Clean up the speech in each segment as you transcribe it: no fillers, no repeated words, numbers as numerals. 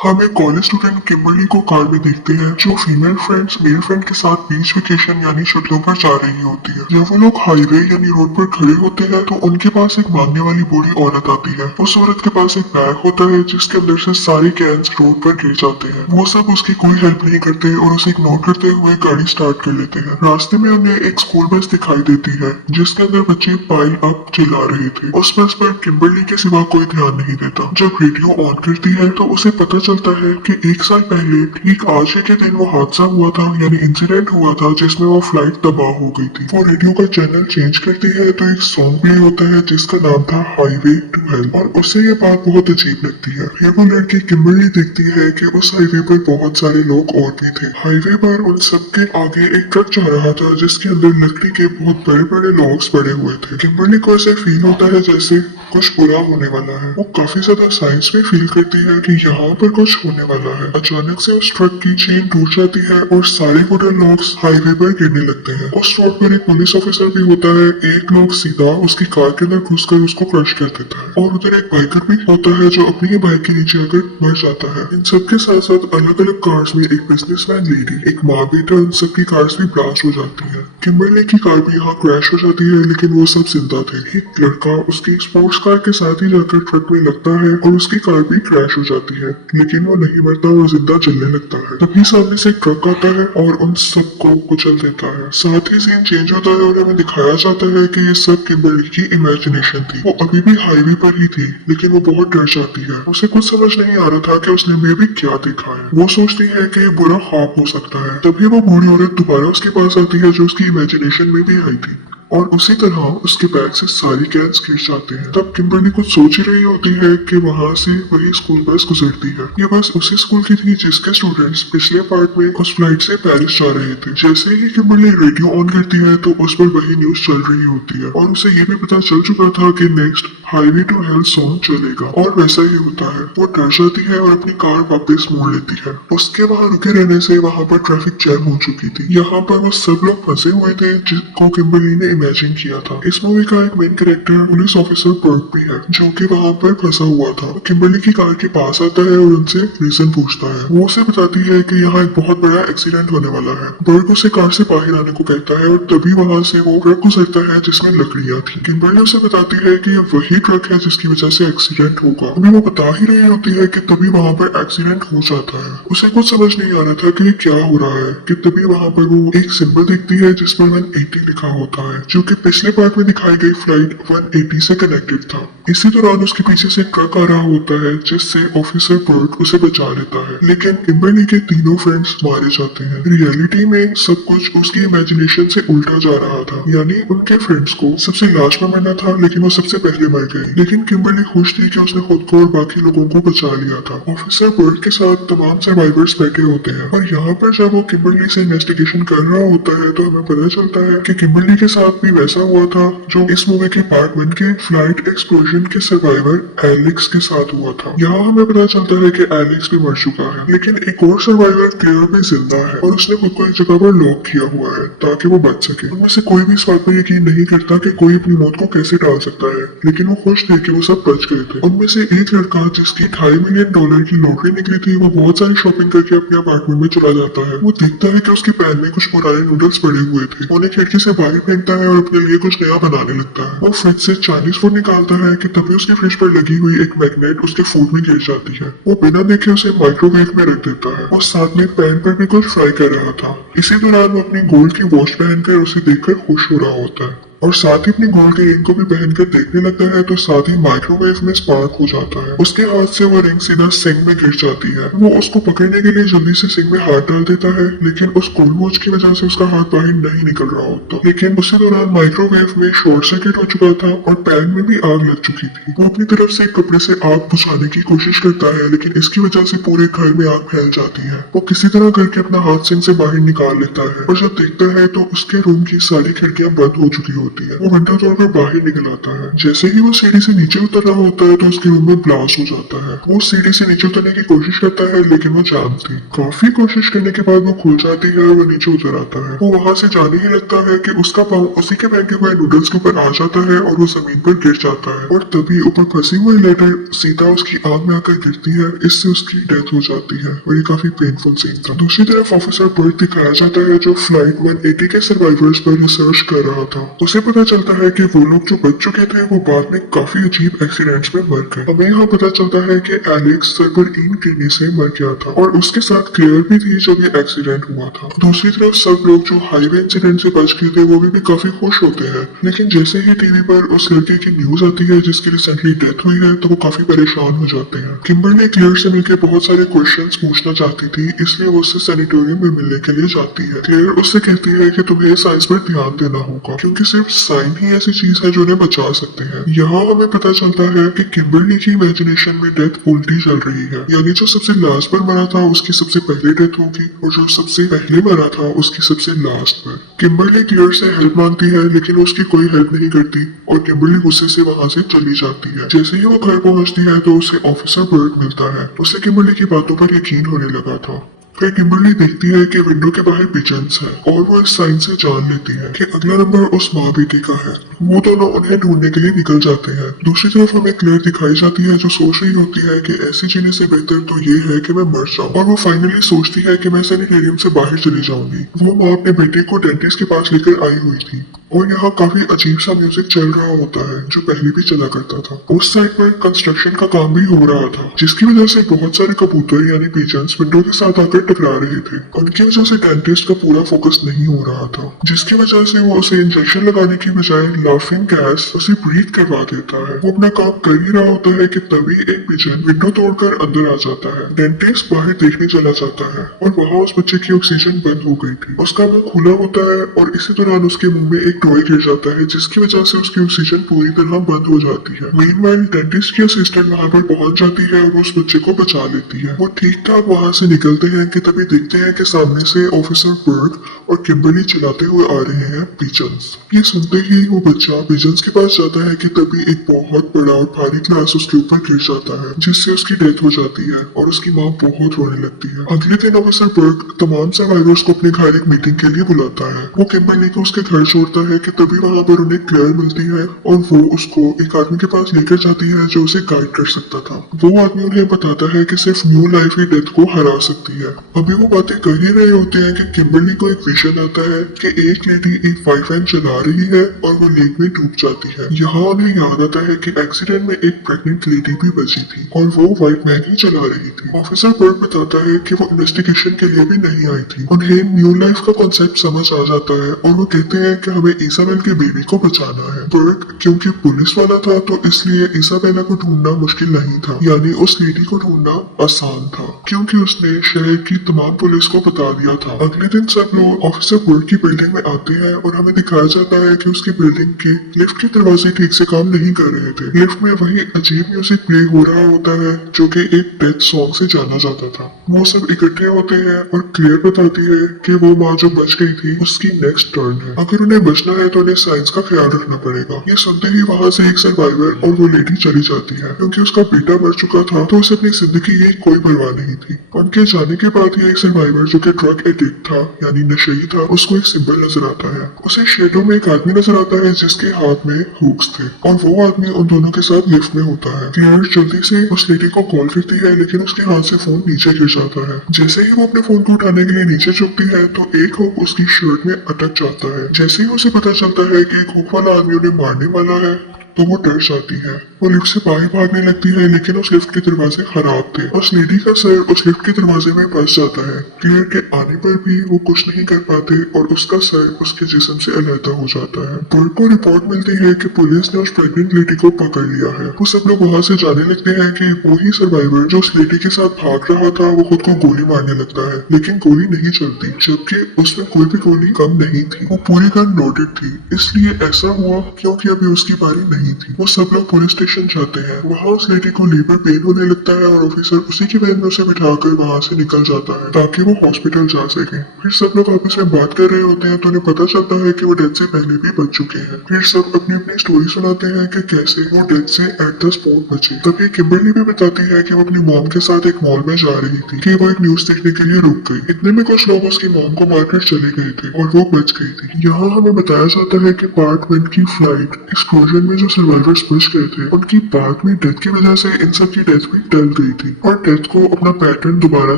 हम एक college student Kimberly को कार में देखते हैं जो फीमेल फ्रेंड्स मेल फ्रेंड के साथ बीच वेकेशन यानी छुट्टियों पर जा रही होती है। जब वो लोग हाईवे यानी रोड पर खड़े होते हैं तो उनके पास एक मांगने वाली बूढ़ी औरत आती है। उस औरत के पास एक बैग होता है जिसके अंदर से सारे कैंस रोड पर गिर जाते हैं। वो सब उसकी कोई हेल्प नहीं करते और उसे इग्नोर करते हुए गाड़ी स्टार्ट कर लेते हैं। रास्ते में उन्हें एक स्कूल बस दिखाई देती है जिसके अंदर बच्चे पाइल अप चिल्ला रहे थे। उस बस पर किम्बरली के सिवा कोई ध्यान नहीं देता। जब रेडियो ऑन करती है तो उसे पता चलता है कि 1 साल पहले ठीक आज ही के दिन वो हादसा हुआ था यानी इंसिडेंट हुआ था जिसमें वो फ्लाइट तबाह हो गई थी। वो रेडियो का चैनल चेंज करती है तो एक सॉन्ग प्ले होता है जिसका नाम था हाईवे टू हेल और उसे ये बात बहुत अजीब लगती है। फिर वो लड़की किम्बरली देखती है कि उस हाईवे पर बहुत सारे लोग और भी थे। हाईवे पर उन सबके आगे एक ट्रक जा रहा था जिसके अंदर लकड़ी के बहुत बड़े बड़े लॉग्स पड़े हुए थे। किम्बरली को ऐसे फील होता है जैसे कुछ बुरा होने वाला है। वो काफी ज्यादा साइंस में फील करती है कि यहाँ पर कुछ होने वाला है। अचानक से उस ट्रक की चेन टूट जाती है और सारे वुडन लॉग्स हाईवे पर गिरने लगते हैं। उस रोड पर एक पुलिस ऑफिसर भी होता है। एक लोग सीधा उसकी कार के अंदर घुसकर उसको क्रश कर देता है और उधर एक बाइकर भी होता है जो अपनी ही बाइक के नीचे आकर मर जाता है। इन सबके साथ साथ अलग अलग कार्स में एक बिजनेसमैन लेडी, एक माँ बेटा, इन सबकी कार्स भी ब्लास्ट हो जाती है। किम्बरली की कार भी यहाँ क्रैश हो जाती है लेकिन वो सब जिंदा थे। एक लड़का उसकी स्पोर्ट्स कार के साथ ही जाकर ट्रक में लगता है और उसकी कार भी क्रैश हो जाती है लेकिन वो नहीं मरता, वो जिंदा चलने लगता है। तभी सामने से एक ट्रक आता है और उन सबको कुचल देता है। साथ ही सीन चेंज होता है और हमें दिखाया जाता है कि ये सब किम्बरली की इमेजिनेशन थी। वो अभी भी हाईवे पर ही थी लेकिन वो बहुत डर जाती है। उसे कुछ समझ नहीं आ रहा था कि उसने में भी क्या देखा है। वो सोचती है कि ये बुरा ख्वाब हो सकता है। तभी वो बूढ़ी औरत दोबारा उसके पास आती है जो उसकी इमेजिनेशन में भी आई थी और उसी तरह उसके बैग से सारी कैंस गिर जाते हैं। तब किम्बरली कुछ सोच ही रही होती है कि वहाँ से वही स्कूल बस गुजरती है। ये बस उसी स्कूल की थी जिसके स्टूडेंट्स पिछले पार्ट में उस फ्लाइट से पेरिस जा रहे थे। जैसे ही किम्बरली रेडियो ऑन करती है तो उस पर वही न्यूज चल रही होती है और उसे ये भी पता चल चुका था कि next highway to hell song चलेगा और वैसा ही होता है। वो डर जाती है और अपनी कार वापस मोड़ लेती है। उसके वहाँ रुके रहने से वहाँ पर ट्रैफिक जैम हो चुकी थी। यहाँ पर वो सब लोग फंसे हुए थे जिसको किम्बरली ने इमेजिन किया था। इस मूवी का एक main character police officer Burke भी है जो कि वहाँ पर फंसा हुआ था। किम्बरली की कार के पास आता है और उनसे रीजन पूछता है। वो उसे बताती है कि यहाँ एक बहुत बड़ा एक्सीडेंट होने वाला है। बर्क उसे कार से बाहर आने को कहता है और तभी वहाँ से वो ट्रक गुजरता है जिसमें लकड़ियाँ थी। किम्बरली उसे बताती है कि ये वही ट्रक है जिसकी वजह से एक्सीडेंट होगा। अभी वो बता ही रही होती है कि तभी वहाँ पर एक्सीडेंट हो जाता है। उसे कुछ समझ नहीं आ रहा था कि क्या हो रहा है कि तभी वहाँ पर वो एक सिंबल देखती है जिस पर 180 लिखा होता है जो कि पिछले पार्ट में दिखाई गई फ्लाइट 180 से कनेक्टेड था। इसी दौरान उसके पीछे से ट्रक आ रहा होता है जिससे ऑफिसर बर्ट उसे बचा लेता है लेकिन किम्बरली के तीनों फ्रेंड्स मारे जाते हैं। रियलिटी में सब कुछ उसकी इमेजिनेशन से उल्टा जा रहा था यानी उनके फ्रेंड्स को सबसे लास्ट में मरना था लेकिन वो सबसे पहले मर गए। लेकिन किम्बरली खुश थी कि उसने खुद को और बाकी लोगों को बचा लिया था। ऑफिसर बर्ट के साथ तमाम सर्वाइवर्स बैठे होते हैं और यहाँ पर जब वो किम्बरली से इन्वेस्टिगेशन कर रहा होता है तो हमें पता चलता है कि किम्बरली के साथ भी वैसा हुआ था जो इस मूवी के पार्ट 1 के फ्लाइट एक्सप्लोजन के सर्वाइवर एलेक्स के साथ हुआ था। यहाँ हमें पता चलता है कि एलेक्स भी मर चुका है लेकिन एक और सर्वाइवर क्लेयर भी जिंदा है और उसने खुद को एक जगह पर लॉक किया हुआ है ताकि वो बच सके। उनमें से कोई भी इस बात पर यकीन नहीं करता कि कोई अपनी मौत को कैसे टाल सकता है लेकिन वो खुश थे कि वो सब बच गए थे। उनमें से एक लड़का जिसकी $2.5 मिलियन की लॉटरी निकली थी वो बहुत सारी शॉपिंग करके अपने अपार्टमेंट में चला जाता है। वो देखता है कि उसके पैन में कुछ पुराने नूडल्स पड़े हुए थे। उन्हें खिड़की से बाहर फेंकता है और अपने लिए कुछ नया बनाने लगता है। वो फ्रिज से चाइनीज फूड निकालता है कि तभी उसके फ्रिज पर लगी हुई एक मैग्नेट उसके फूड में गिर जाती है। वो बिना देखे उसे माइक्रोवेव में रख देता है। वो साथ में पैन पर भी कुछ फ्राई कर रहा था। इसी दौरान वो अपनी गोल्ड की वॉच पहनकर उसे देखकर खुश हो रहा होता है और साथ ही अपनी गोल्ड के रिंग को भी पहनकर देखने लगता है तो साथ ही माइक्रोवेव में स्पार्क हो जाता है। उसके हाथ से वो रिंग सीधा सिंक में गिर जाती है। वो उसको पकड़ने के लिए जल्दी से सिंक में हाथ डाल देता है लेकिन उस गोल्ड वॉच की वजह से उसका हाथ बाहर नहीं निकल रहा होता। लेकिन उसी दौरान माइक्रोवेव में शॉर्ट सर्किट हो चुका था और पैन में भी आग लग चुकी थी। वो अपनी तरफ से कपड़े से आग बुझाने की कोशिश करता है लेकिन इसकी वजह से पूरे घर में आग फैल जाती है। वो किसी तरह करके अपना हाथ सिंक से बाहर निकाल लेता है और जब देखता है तो उसके रूम की सारी खिड़कियां बंद हो चुकी होती है। होती है। वो विंडो तोड़कर बाहर निकल आता है। जैसे ही वो सीढ़ी से नीचे उतर रहा होता है तो उसके रूम में ब्लास्ट हो जाता है। वो सीढ़ी से नीचे उतरने की कोशिश करता है लेकिन वो जाम थी। काफी कोशिश करने के बाद वो खुल जाती है और वो नीचे उतर आता है। वो वहां से जाने ही लगता है कि उसका पाँव उसी के फेंके हुए नूडल्स के ऊपर आ जाता है और वो जमीन पर गिर जाता है और तभी ऊपर फंसी हुई लेटर सीधा उसकी आग में आकर गिरती है। इससे उसकी डेथ हो जाती है और ये काफी पेनफुल सीन था। दूसरी तरफ ऑफिसर बर्ट दिखाया जाता है जो फ्लाइट 180 के सर्वाइवर्स पर रिसर्च कर रहा था। उसे पता चलता है कि वो लोग जो बच चुके थे वो बाद में काफी अजीब एक्सीडेंट्स में मर गए। हमें यहाँ पता चलता है कि एलेक्स सर पर ईन गिरने से मर गया था और उसके साथ क्लेयर भी थी जब ये एक्सीडेंट हुआ था। दूसरी तरफ सब लोग जो हाईवे इंसिडेंट से बच गए थे वो भी काफी खुश होते हैं, लेकिन जैसे ही टीवी पर उस लड़के की न्यूज आती है जिसकी रिसेंटली डेथ हुई है तो वो काफी परेशान हो जाते हैं। किम्बरली क्लेयर से मिलकर बहुत सारे क्वेश्चंस पूछना चाहती थी, इसलिए वो उससे सैनिटोरियम में मिलने के लिए जाती है। क्लेयर उससे कहती है कि तुम्हें साइंस पर ध्यान देना होगा क्योंकि सिर्फ साइन ही ऐसी चीज है जो उन्हें बचा सकते हैं। यहाँ हमें पता चलता है कि किम्बरली की इमेजिनेशन में डेथ उल्टी चल रही है, यानी जो सबसे लास्ट पर मरा था उसकी सबसे पहले डेथ होगी और जो सबसे पहले मरा था उसकी सबसे लास्ट पर। किम्बरली क्लेयर से हेल्प मांगती है लेकिन उसकी कोई हेल्प नहीं करती और किम्बरली गुस्से से वहां से चली जाती है। जैसे ही वो घर पहुंचती है तो उसे ऑफिसर बर्ट मिलता है। उसे किम्बरली की बातों पर यकीन होने लगा था। फिर किम्बरली देखती है कि विंडो के बाहर पिजन्स है और वो इस साइन से जान लेती है कि अगला नंबर उस माँ बेटे का है। वो दोनों उन्हें ढूंढने के लिए निकल जाते हैं। दूसरी तरफ हमें क्लेयर दिखाई जाती है जो सोच रही होती है कि ऐसे जीने से बेहतर तो ये है कि मैं मर जाऊं और वो फाइनली सोचती है कि मैं सैनिटेरियम से बाहर चली जाऊंगी। वो माँ अपने बेटे को डेंटिस्ट के पास लेकर आई हुई थी और यहाँ काफी अजीब सा म्यूजिक चल रहा होता है जो पहले भी चला करता था। उस साइड पर कंस्ट्रक्शन का काम भी हो रहा था जिसकी वजह से बहुत सारे कबूतर यानी पिजन्स विंडो के साथ आकर टकरा रहे थे। उनकी वजह से डेंटिस्ट का पूरा फोकस नहीं हो रहा था जिसकी वजह से वो उसे इंजेक्शन लगाने की बजाय लाफिंग गैस उसे ब्रीथ करवा देता है। वो अपना काम कर ही रहा होता है कि तभी एक पिजन विंडो तोड़कर अंदर आ जाता है। डेंटिस्ट बाहर देखने चला जाता है और वहाँ उस बच्चे की ऑक्सीजन बंद हो गई थी। उसका मुंह खुला होता है और इसी दौरान उसके मुंह में एक टॉय गिर जाता है जिसकी वजह से उसकी ऑक्सीजन पूरी तरह बंद हो जाती है। मीनवाइल डेंटिस्ट की असिस्टेंट वहाँ पर पहुंच जाती है और उस बच्चे को बचा लेती है। वो ठीक ठाक वहाँ से निकलते हैं कि तभी देखते हैं कि सामने से ऑफिसर बर्ग और किम्बरली चलाते हुए आ रहे हैं पिजन्स। ये सुनते ही वो बच्चा पिजन्स के पास जाता है कि तभी एक बहुत बड़ा और भारी ग्लास उसके ऊपर गिर जाता है जिससे उसकी डेथ हो जाती है और उसकी माँ बहुत रोने लगती है। अगले दिन ऑफिसर बर्ग तमाम सर्वाइवर्स को अपने घर एक मीटिंग के लिए बुलाता है। वो किम्बरली को उसके घर छोड़ता है कि तभी वहाँ पर उन्हें क्लेयर मिलती है और वो उसको एक आदमी के पास लेकर जाती है जो उसे गाइड कर सकता था। वो आदमी उन्हें बताता है कि सिर्फ न्यू लाइफ ही डेथ को हरा सकती है। अभी वो बातें कर ही रहे होते हैं कि किम्बरली को एक विजन आता है कि एक लेडी एक वाइट वैन चला रही है और वो लेक में डूब जाती है। यहाँ उन्हें याद आता है कि एक्सीडेंट में एक प्रेग्नेंट लेडी भी बची थी और वो वाइट वैन ही चला रही थी। ऑफिसर बर्ग बताता है कि वो इन्वेस्टिगेशन के लिए भी नहीं आई थी। उन्हें न्यू लाइफ का कॉन्सेप्ट समझ आ जाता है और वो कहते हैं कि हमें इसाबेल के बेबी को बचाना है। बर्ग क्योंकि पुलिस वाला था तो इसलिए इसाबेला को ढूंढना मुश्किल नहीं था, यानी उस लेडी को ढूंढना आसान था क्योंकि उसने शहर की तमाम पुलिस को बता दिया था। अगले दिन सब लोग ऑफिसर बर्ग की बिल्डिंग में आते हैं और हमें दिखाया जाता है कि उसकी बिल्डिंग के लिफ्ट के दरवाजे ठीक से काम नहीं कर रहे थे। लिफ्ट में वही अजीब म्यूजिक प्ले हो रहा होता है जो कि एक डेथ सॉन्ग से जाना जाता था। वो सब इकट्ठे होते हैं और क्लियर बताती है कि वो माँ जो बच गई थी उसकी नेक्स्ट टर्न है। अगर उन्हें बचना है तो उन्हें साइंस का ख्याल रखना पड़ेगा। ये सुनते ही वहाँ से एक सर्वाइवर और वो लेडी चली जाती है क्योंकि उसका बेटा मर चुका था तो उसे अपनी जिंदगी की कोई परवाह नहीं थी। उनके जाने के बाद ही एक सर्वाइवर जो कि ड्रग एडिक्ट था यानी नशेई था उसको एक सिंबल नजर आता है। उसे शेडो में एक आदमी नजर आता है जिसके हाथ में हुक्स थे और वो आदमी उन दोनों के साथ लिफ्ट में होता है। क्लेयर जल्दी से उस लेडी को कॉल करती है लेकिन उसके हाथ से फोन नीचे गिर जाता है। जैसे ही वो अपने फोन को उठाने के लिए नीचे झुकती है तो एक हुक उसकी शर्ट में अटक जाता है। जैसे ही उसे पता चलता है कि एक हुक वाला आदमी उन्हें मारने वाला है तो वो डर जाती है। वो लिफ्ट से बाहर भागने लगती है लेकिन उस लिफ्ट के दरवाजे खराब थे। उस लेडी का सर उस लिफ्ट के दरवाजे में फंस जाता है। क्लियर के आने पर भी वो कुछ नहीं कर पाते और उसका सर उसके जिस्म से अलहदा हो जाता है। बर्ग को रिपोर्ट मिलती है कि पुलिस ने उस प्रेग्नेंट लेडी को पकड़ लिया है। वो सब लोग वहाँ से जाने लगते हैं कि वो ही सर्वाइवर जो उस लेडी के साथ भाग रहा था वो खुद को गोली मारने लगता है लेकिन गोली नहीं चलती जबकि उसमें कोई भी गोली कम नहीं थी। वो पूरी गन लोडेड थी इसलिए ऐसा हुआ क्योंकि अभी उसकी बारी नहीं थी। वो सब लोग पुलिस स्टेशन स्टेशन जाते हैं। वहाँ उस लेडी को लीवर पेन होने लगता है और ऑफिसर उसी की वैन में उसे बिठाकर वहाँ से निकल जाता है ताकि वो हॉस्पिटल जा सके। फिर सब लोग आपस में बात कर रहे होते हैं तो उन्हें पता चलता है कि वो डेथ से पहले भी बच चुके हैं। फिर सब अपनी अपनी स्टोरी सुनाते हैं कि कैसे वो डेथ से एट द स्पॉट बचे। तभी किम्बरली भी बताती है कि वो अपनी मॉम के साथ एक मॉल में जा रही थी कि वो एक न्यूज देखने के लिए रुक गई। इतने में कुछ लोग उसकी मॉम को मारकर चले गए थे और वो बच गई थी। यहाँ हमें बताया जाता है कि पार्ट 1 की फ्लाइट एक्सप्लोजन में जो सर्वाइवर्स बच गए थे उनकी बाद में डेथ की वजह से इन सब की डेथ भी टल गई थी और डेथ को अपना पैटर्न दोबारा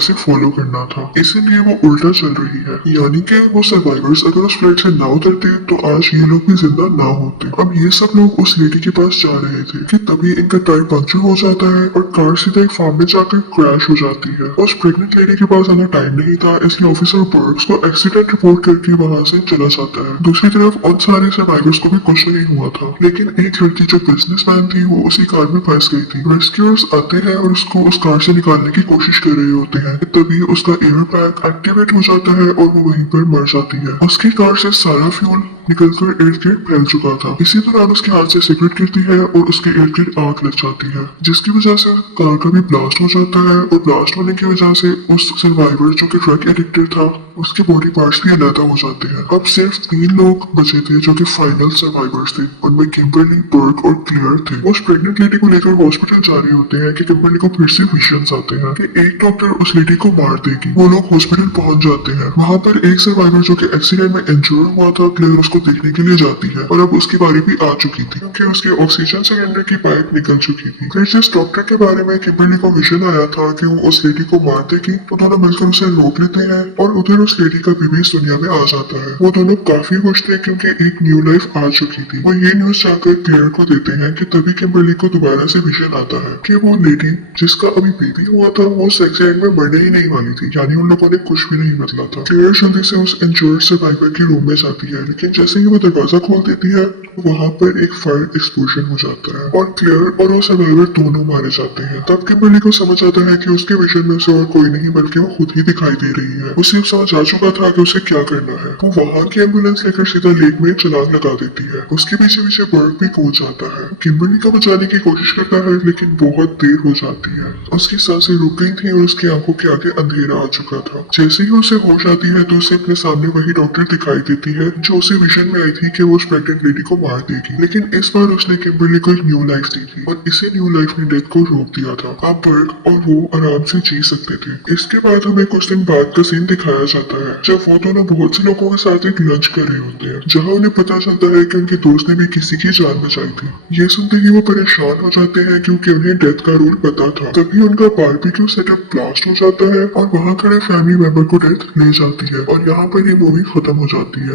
से फॉलो करना था, इसीलिए वो उल्टा चल रही है। यानी कि वो सर्वाइवर्स अगर उस फ्लाइट से ना उतरते तो आज ये लोग भी जिंदा ना होते। अब ये सब लोग उस लेडी के पास जा रहे थे कि तभी इनका टायर पंक्चर हो जाता है और कार सीधा एक फार्म में जाकर क्रैश हो जाती है। उस प्रेग्नेंट लेडी के पास ज्यादा टाइम नहीं था, इसलिए ऑफिसर बर्ग्स को एक्सीडेंट रिपोर्ट करके वहाँ से चला जाता है। दूसरी तरफ उन सारे सर्वाइवर्स को भी कुछ नहीं हुआ था, लेकिन एक लड़की जो बिजनेसमैन थी वो उसी कार में फंस गई थी। रेस्क्यूअर्स आते हैं और उसको उस कार से निकालने की कोशिश कर रहे होते हैं। तभी उसका एयर पैक एक्टिवेट हो जाता है और वो वहीं पर मर जाती है। उसकी कार से सारा फ्यूल निकलकर इर्द गिर्द फैल चुका था। इसी दौरान उसके हाथ से सिगरेट गिरती है और उसके इर्द गिर्द आग लग जाती है, जिसकी वजह से कार का भी ब्लास्ट हो जाता है और ब्लास्ट होने की वजह से उस सर्वाइवर जो कि ड्रग एडिक्टेड था उसके बॉडी पार्ट्स भी अलग हो जाते हैं। अब सिर्फ 3 लोग बचे थे जो कि फाइनल सर्वाइवर्स थे। उनमें किम्बरली, बर्ग और क्लेयर थे। वो उस प्रेग्नेंट लेडी को लेकर हॉस्पिटल जा रहे होते हैं कि किम्बरली को फिर से विजन्स आते हैं कि एक डॉक्टर उस लेडी को मार देगी। वो लोग हॉस्पिटल पहुंच जाते हैं। वहाँ पर एक सर्वाइवर जो कि एक्सीडेंट में इंजर्ड हुआ था, क्लेयर उसको देखने के लिए जाती है और अब उसकी बारी भी आ चुकी थी क्योंकि उसके ऑक्सीजन सिलेंडर की पाइप निकल चुकी थी। फिर जिस डॉक्टर के बारे में किम्बरली को विजन आया था कि वो उस लेडी को मार देगी तो दोनों मिलकर उसे रोक लेते हैं और उधर उस लेडी का बेबी इस दुनिया में आ जाता है। वो दोनों काफी खुश थे क्योंकि एक न्यू लाइफ आ चुकी थी। वो ये न्यूज जाकर क्लेयर को देते हैं कि तभी किम्बरली को दोबारा से विजन आता है कि वो लेडी जिसका अभी बेबी हुआ था वो उस एक्सीडेंट में मरने ही नहीं वाली थी, यानी उन लोगों ने कुछ भी नहीं बदला था। क्लेयर जल्दी से उस इंजर्ड सर्वाइवर के रूम में जाती है, लेकिन जैसे ही वो दरवाजा खोल देती है वहाँ पर एक फायर एक्सप्लोजन हो जाता है और क्लेयर और वो सर्वाइवर दोनों मारे जाते हैं। तब किम्बरली को समझ आता है कि उसके विजन में से और कोई नहीं बल्कि वो खुद ही दिखाई दे रही है। उसे अब समझ आ चुका था कि उसे क्या करना है। वो वहाँ की एम्बुलेंस लेकर सीधा लेक में छलांग लगा देती है। उसके पीछे पीछे बर्ग भी कूद जाता है। किम्बरली को बचाने की कोशिश करता है लेकिन बहुत देर हो जाती है। उसकी सांसें रुक गई थी और उसकी आंखों के आगे अंधेरा आ चुका था। जैसे ही उसे होश आती है तो उसे अपने सामने वही डॉक्टर दिखाई देती है जो उसे विजन में आई थी कि वो उस प्रेग्नेंट लेडी को मार देगी, लेकिन इस बार उसने किम्बरली को एक न्यू लाइफ दी थी और इसी न्यू लाइफ ने डेथ को रोक दिया था। अब बर्ग और वो आराम से जी सकते थे। इसके बाद हमें कुछ दिन बाद का सीन दिखाया जाता है जब वो दोनों बहुत से लोगों के साथ एक लंच कर रहे होते हैं जहाँ उन्हें पता चलता है कि उनके दोस्त ने भी किसी की जान बचाई थी। ये सुनते ही वो परेशान हो जाते हैं क्योंकि उन्हें डेथ का रूल पता था। तभी उनका बारबेक्यू सेटअप ब्लास्ट हो जाता है और वहाँ खड़े फैमिली मेंबर को डेथ ले जाती है और यहाँ पर ये मूवी खत्म हो जाती है।